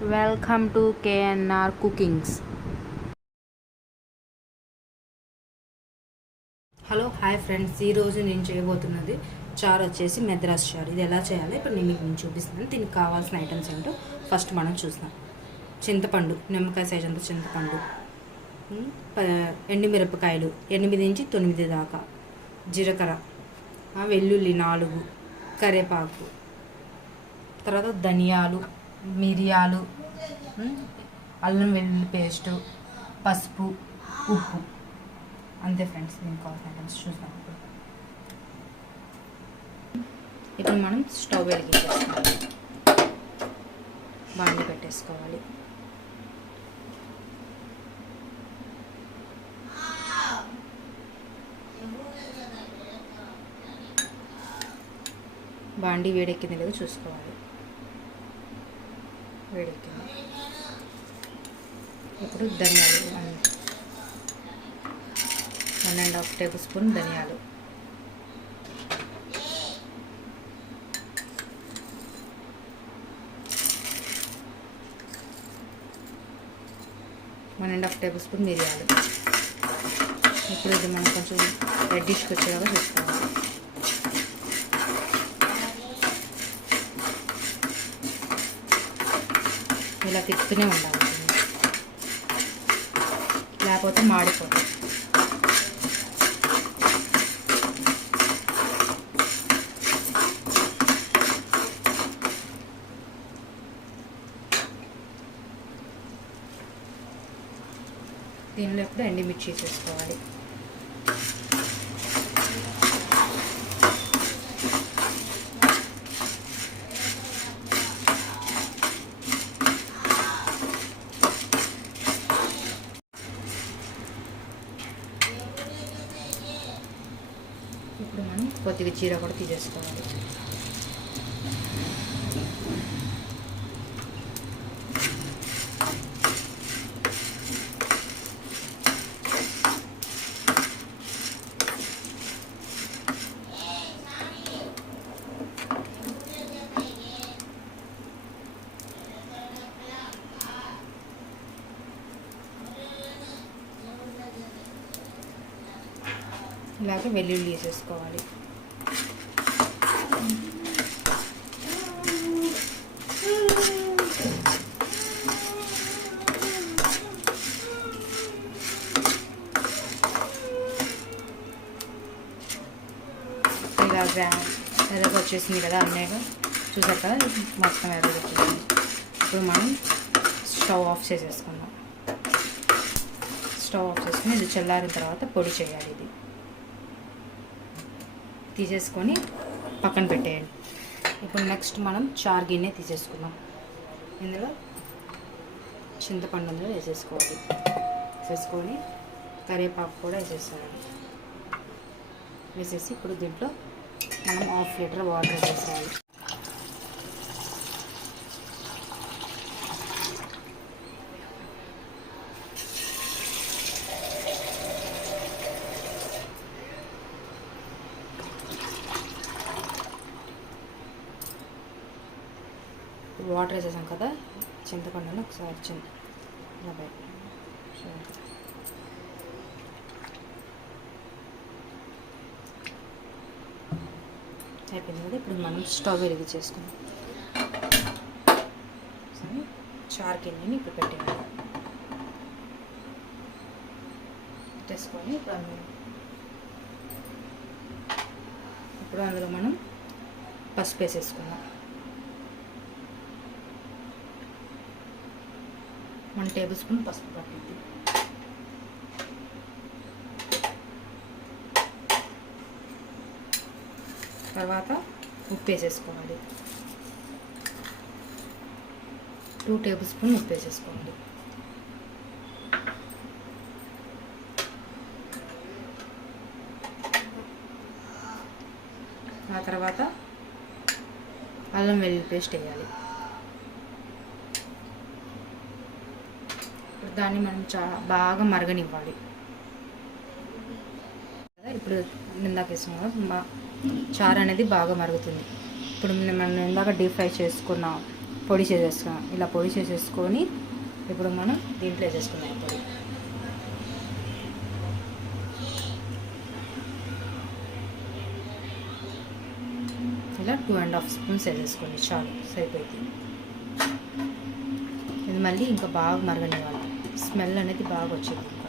Welcome to KNR Cookings. Hello hi friends, ఈరోజు నేను చేయబోతున్నది చారు వచ్చేసి మెద్రాస్ చారు. ఇది ఎలా చేయాలో ఇప్పుడు నేను చూపిస్తున్నాను. దీనికి కావాల్సిన ఐటమ్స్ ఏంటో ఫస్ట్ మనం చూస్తాం. చింతపండు, నిమ్మకాయ సైజ్ అంత చింతపండు, ఎండుమిరపకాయలు 8 నుంచి 9 దాకా, జీలకర్ర, వెల్లుల్లి 4, కరివేపాకు, తర్వాత ధనియాలు, మిరియాలు, అల్లం వెల్లుల్లి పేస్టు, పసుపు, ఉప్పు. అంతే ఫ్రెండ్స్, దీనికి కావాల్సిన ఐటమ్స్ చూద్దాం. ఇప్పుడు మనం స్టవ్ వెలిగించేసుకోవాలి, బాండి పెట్టేసుకోవాలి. బాండి వేడెక్కింది లేదో చూసుకోవాలి. వేడెక్కింది. ఇప్పుడు ధనియాలు 1.5 టేబుల్ స్పూన్ ధనియాలు, one and half table spoon మిరియాలు. ఇప్పుడు ఇది మనం కొంచెం రెడ్డిష్కి వచ్చేలాగా చూసుకోవాలి. ఇలా తిప్పుతూనే ఉండాలి, లేకపోతే మాడిపోతుంది. దీనిలో ఇప్పుడు ఎండుమిర్చి వేసుకోవాలి. ఇప్పుడు మనం కొద్దిగా జీర కూడా తీసేసుకోవాలి. ఇలాగే వెల్లుల్లి వేసేసుకోవాలి. ఇలా ఎర్రగా వచ్చేసింది కదా, అన్నయ్యగా చూసారు కదా, మొత్తం ఎర్రగా వచ్చేసింది. ఇప్పుడు మనం స్టవ్ ఆఫ్ చేసేసుకుందాం. స్టవ్ ఆఫ్ చేసుకుని ఇది చల్లారిన తర్వాత పొడి చేయాలి. ఇది తీసేసుకొని పక్కన పెట్టేయండి. ఇప్పుడు నెక్స్ట్ మనం చారు గిన్నె తీసేసుకుందాం. ఇందులో చింతపండు అందులో వేసేసుకోవాలి. వేసేసుకొని కరివేపాకు కూడా వేసేసుకోవాలి. వేసేసి ఇప్పుడు దీంట్లో మనం 1/2 లీటర్ వాటర్ వేసేయాలి. వాటర్ వేసేసాం కదా, చింతపండుని ఒకసారి అయిపోయింది కదా. ఇప్పుడు మనం స్టవ్ వెలిగించేసుకుందాం. చారు గిన్నెని ఇప్పుడు పెట్టేయాలి. పెట్టేసుకొని ఇప్పుడు అందులో మనం పసుపు వేసేసుకుందాం. 1 టేబుల్ స్పూన్ పసుపు పట్టింది. తర్వాత ఉప్పు వేసేసుకోవాలి. 2 టేబుల్ స్పూన్ ఉప్పు వేసేసుకోవాలి. ఆ తర్వాత అల్లం వెల్లుల్లి పేస్ట్ వేయాలి. దాన్ని మనం బాగా మరగనివ్వాలి. ఇప్పుడు ఇందాక వేసుకున్నాం చారు అనేది బాగా మరుగుతుంది. ఇప్పుడు మనం ఇందాక డీప్ ఫ్రై చేసుకున్న పొడి చేసేసుకున్నాం. ఇలా పొడి చేసేసుకొని ఇప్పుడు మనం దీంట్లో వేసేసుకున్నాం పొడి. ఇలా 2.5 స్పూన్స్ వేసేసుకోండి, చాలు, సరిపోయింది. ఇది మళ్ళీ ఇంకా బాగా మరగనివ్వాలి, స్మెల్ అనేది బాగా వచ్చింది. ఇంకా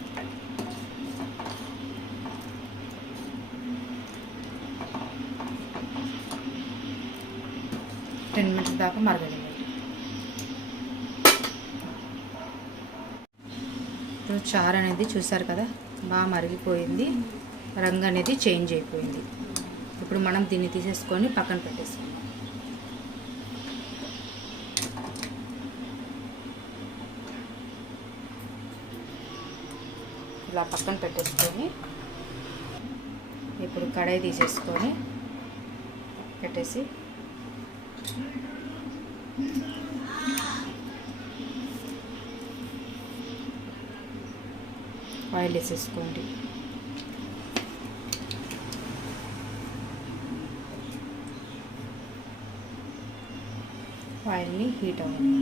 టెన్ మినిట్స్ దాకా మరగనివ్వాలి. ఇప్పుడు చారు అనేది చూసారు కదా, బాగా మరిగిపోయింది, రంగు అనేది చేంజ్ అయిపోయింది. ఇప్పుడు మనం దీన్ని తీసేసుకొని పక్కన పెట్టేసుకుందాం. ఇలా పక్కన పెట్టేసుకొని ఇప్పుడు కడాయి తీసేసుకొని పెట్టేసి ఆయిల్ వేసేసుకోండి. ఆయిల్ని హీట్ అవ్వాలి.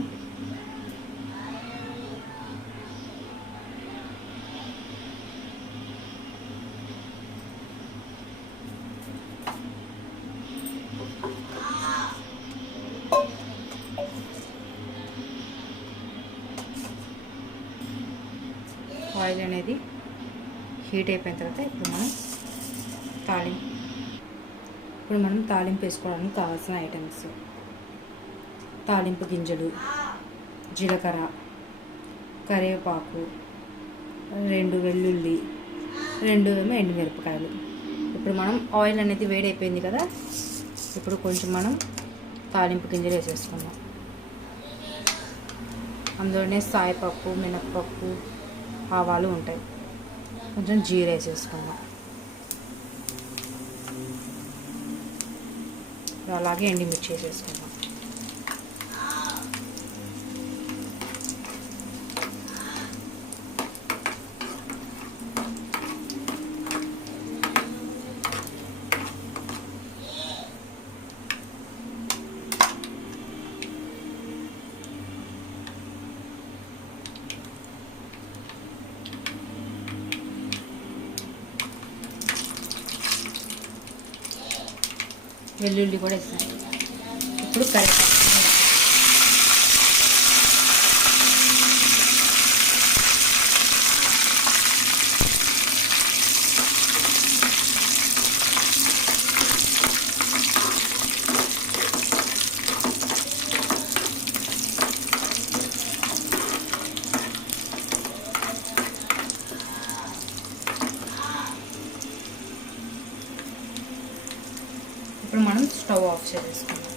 ఆయిల్ అనేది హీట్ అయిపోయిన తర్వాత ఇప్పుడు మనం తాలింపు వేసుకోవడానికి కావాల్సిన ఐటమ్స్: తాలింపు గింజలు, జీలకర్ర, కరివేపాకు, 2 వెల్లుల్లి, 2 ఎండుమిరపకాయలు. ఇప్పుడు మనం ఆయిల్ అనేది వేడైపోయింది కదా, ఇప్పుడు కొంచెం మనం తాలింపు గింజలు వేసేసుకుందాం. అందులోనే సాయపప్పు, మినప్పప్పు, ఆవాలు ఉంటాయి. కొంచెం జీరా వేసేసుకుందాం. అలాగే ఎండుమిర్చి వేసేసుకుందాం. వెల్లుల్లి కూడా వేస్తాను. ఇప్పుడు కరివేపాకు, ఇప్పుడు మనం స్టవ్ ఆఫ్ చేసేసుకుందాం.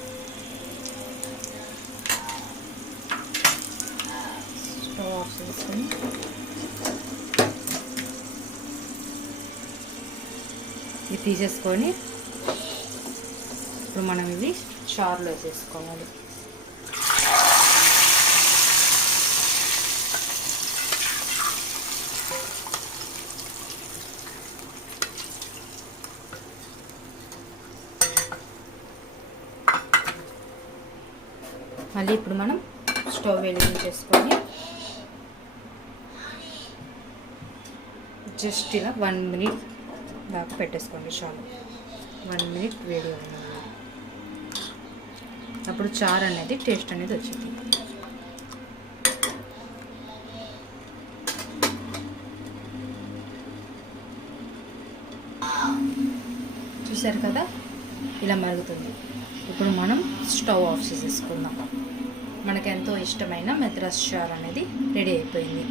స్టవ్ ఆఫ్ చేసుకొని ఇది తీసేసుకొని ఇప్పుడు మనం ఇవి చారులో వేసేసుకోవాలి. మళ్ళీ ఇప్పుడు మనం స్టవ్ వెలిగించేసుకొని జస్ట్ ఇలా 1 మినిట్ దాకా పెట్టేసుకోండి, చాలు. 1 మినిట్ వేడి అవ్వాలి. అప్పుడు చారు అనేది టేస్ట్ అనేది వచ్చింది. చూసారు కదా, ఇలా మరుగుతుంది. ఇప్పుడు మనం స్టవ్ ఆఫ్ చేసేసుకుందాం. మనకు ఎంతో ఇష్టమైన మెద్రాస్ చారు అనేది రెడీ అయిపోయింది.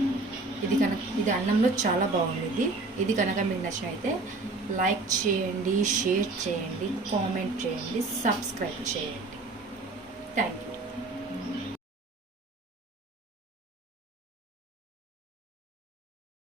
ఇది అన్నంలో చాలా బాగుంది. ఇది కనుక మీకు నచ్చినైతే లైక్ చేయండి, షేర్ చేయండి, కామెంట్ చేయండి, సబ్స్క్రైబ్ చేయండి. Thank you.